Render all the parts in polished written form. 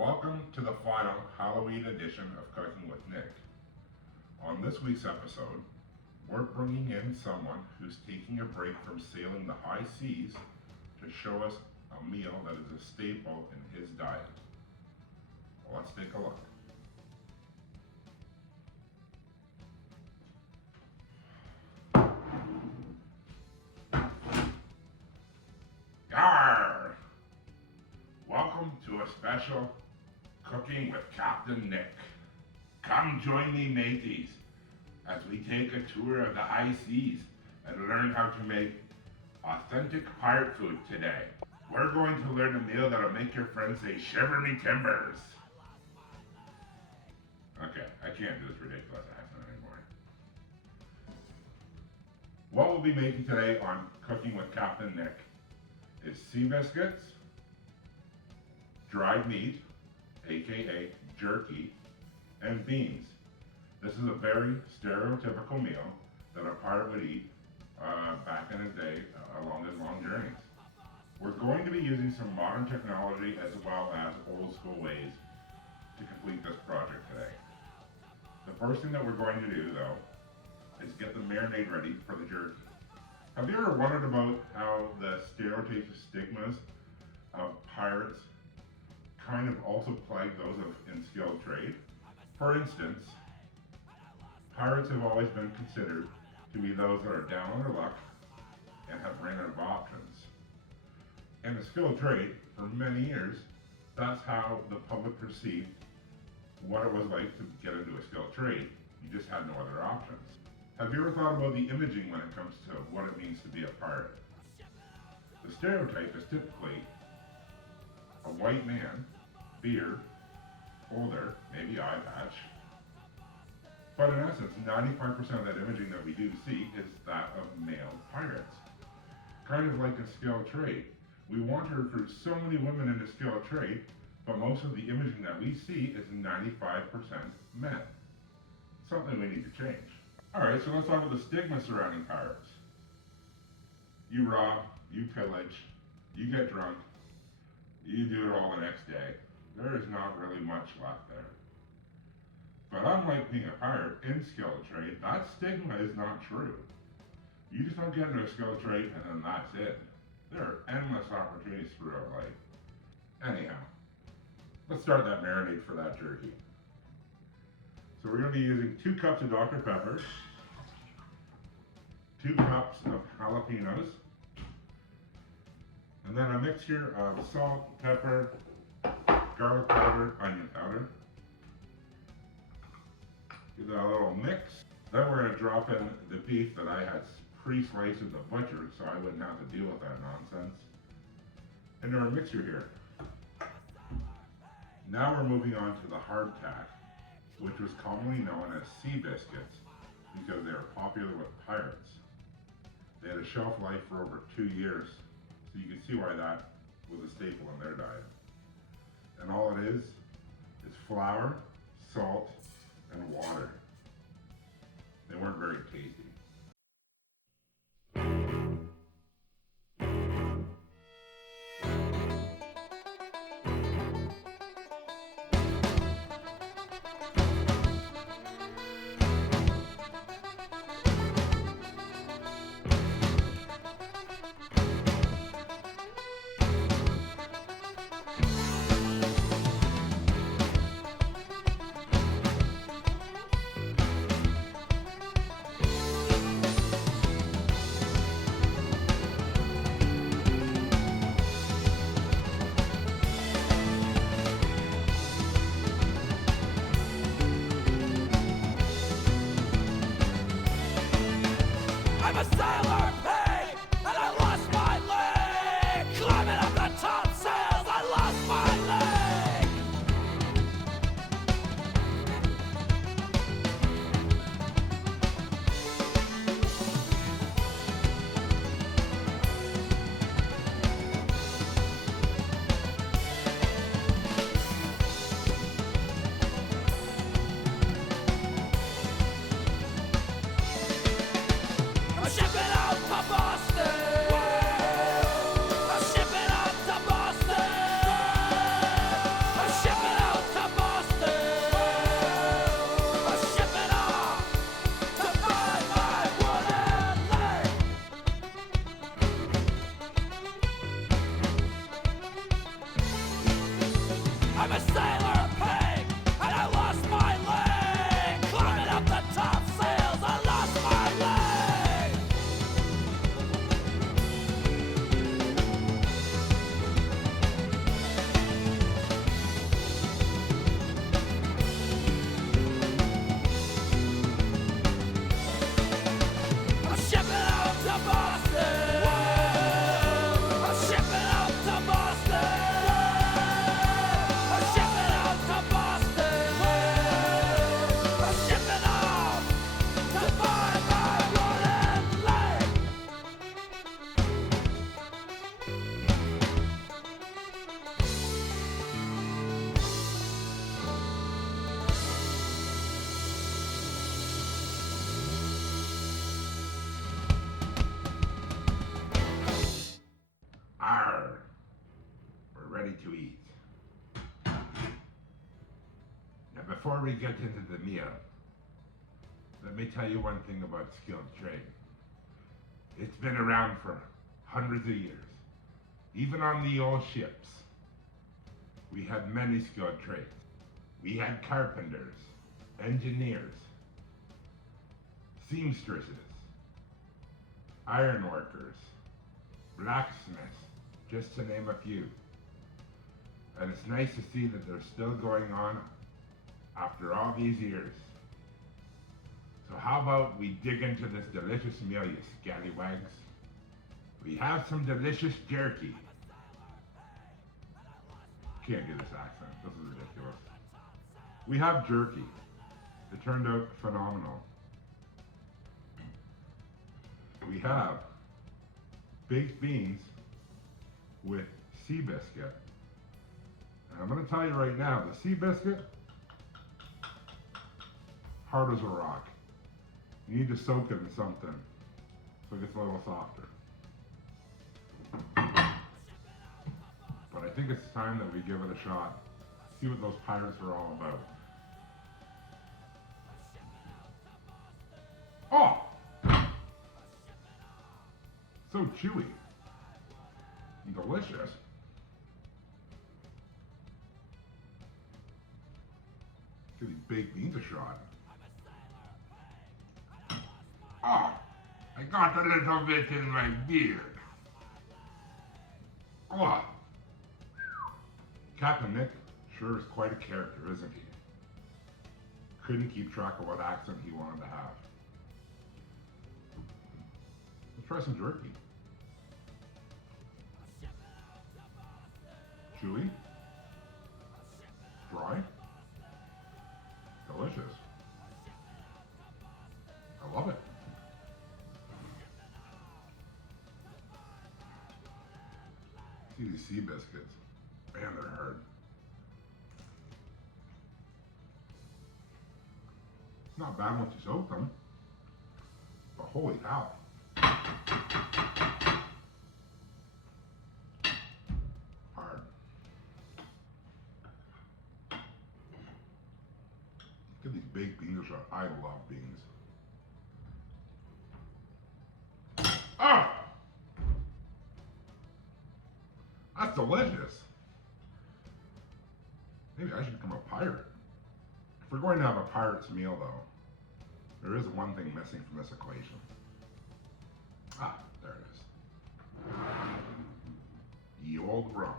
Welcome to the final Halloween edition of Cooking with Nick. On this week's episode, we're bringing in someone who's taking a break from sailing the high seas to show us a meal that is a staple in his diet. Let's take a look. Yarr! Welcome to a special Cooking with Captain Nick. Come join me, mateys, as we take a tour of the high seas and learn how to make authentic pirate food today. We're going to learn a meal that'll make your friends say, "Shiver me timbers." Okay, I can't do this ridiculous accent anymore. What we'll be making today on Cooking with Captain Nick is sea biscuits, dried meat, aka jerky, and beans. This is a very stereotypical meal that a pirate would eat back in his day along his long journeys. We're going to be using some modern technology as well as old school ways to complete this project today. The first thing that we're going to do, though, is get the marinade ready for the jerky. Have you ever wondered about how the stereotypes and stigmas of pirates kind of also plague those in skilled trade? For instance, pirates have always been considered to be those that are down on their luck and have ran out of options. In the skilled trade, for many years, that's how the public perceived what it was like to get into a skilled trade. You just had no other options. Have you ever thought about the imaging when it comes to what it means to be a pirate? The stereotype is typically a white man, beard, older, maybe eye patch. But in essence, 95% of that imaging that we do see is that of male pirates. Kind of like a skilled trade. We want to recruit so many women into skilled trade, but most of the imaging that we see is 95% men. Something we need to change. Alright, so let's talk about the stigma surrounding pirates. You rob, you pillage, you get drunk, you do it all the next day. There is not really much left there. But unlike being a pirate in skilled trade, that stigma is not true. You just don't get into a skilled trade and then that's it. There are endless opportunities throughout life. Anyhow, let's start that marinade for that jerky. So we're going to be using 2 cups of Dr. Pepper, 2 cups of jalapenos, and then a mixture of salt, pepper, garlic powder, onion powder. Give that a little mix. Then we're going to drop in the beef that I had pre-sliced at the butcher so I wouldn't have to deal with that nonsense into our mixture here. Now we're moving on to the hardtack, which was commonly known as sea biscuits because they were popular with pirates. They had a shelf life for over 2 years, so you can see why that was a staple in their diet. And all it is flour, salt, and water. They weren't very tasty. I'm a sailor pig, and I lost my leg. Climbing up the top sails, I lost my leg. I'm shipping out to Boston. I'm shipping out to Boston. I'm shipping out to Boston. I'm shipping off to buy my wooden leg. Arr! We're ready to eat. Now, before we get into the meal, let me tell you one thing about skilled trade. It's been around for hundreds of years. Even on the old ships, we had many skilled trades. We had carpenters, engineers, seamstresses, iron workers, blacksmiths, just to name a few. And it's nice to see that they're still going on after all these years. So how about we dig into this delicious meal, you scallywags? We have some delicious jerky. Can't do this accent, this is ridiculous. We have jerky. It turned out phenomenal. We have baked beans with sea biscuit. And I'm gonna tell you right now, the sea biscuit, hard as a rock. You need to soak it in something so it gets a little softer. But I think it's time that we give it a shot. See what those pirates are all about. Oh! So chewy. And delicious. Give these baked beans a shot. Oh, I got a little bit in my beard. Oh. Captain Nick sure is quite a character, isn't he? Couldn't keep track of what accent he wanted to have. Let's try some jerky. Chewy. Dry. Delicious. I love it. See these sea biscuits. Man, they're hard. Not bad once you soak them. But holy cow. Hard. Look at these baked beans. I love beans. Ah! That's delicious. Maybe I should become a pirate. If we're going to have a pirate's meal, though, there is one thing missing from this equation. Ah, there it is. Ye old rum.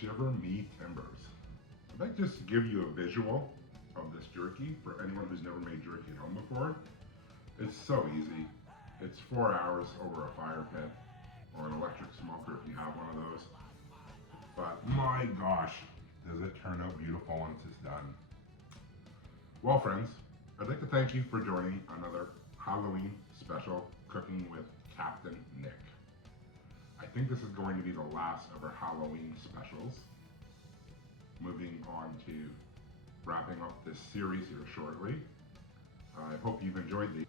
Shiver me timbers. I'd like just to give you a visual of this jerky for anyone who's never made jerky at home before. It's so easy. It's 4 hours over a fire pit or an electric smoker if you have one of those. But my gosh, does it turn out beautiful once it's done. Well, friends, I'd like to thank you for joining another Halloween special Cooking with Captain Nick. I think this is going to be the last of our Halloween specials. Moving on to wrapping up this series here shortly. I hope you've enjoyed these.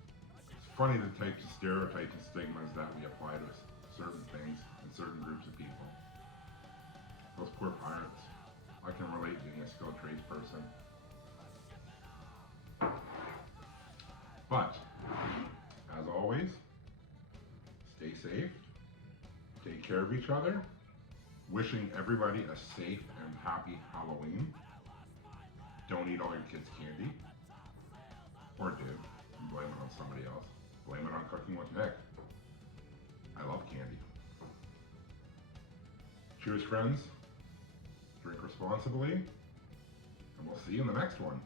It's funny the types of stereotypes and stigmas that we apply to certain things and certain groups of people. Those poor pirates. I can relate being a skilled trades person. But care of each other, wishing everybody a safe and happy Halloween. Don't eat all your kids' candy. Or did. Blame it on somebody else. Blame it on cooking with Nick. I love candy. Cheers, friends. Drink responsibly. And we'll see you in the next one.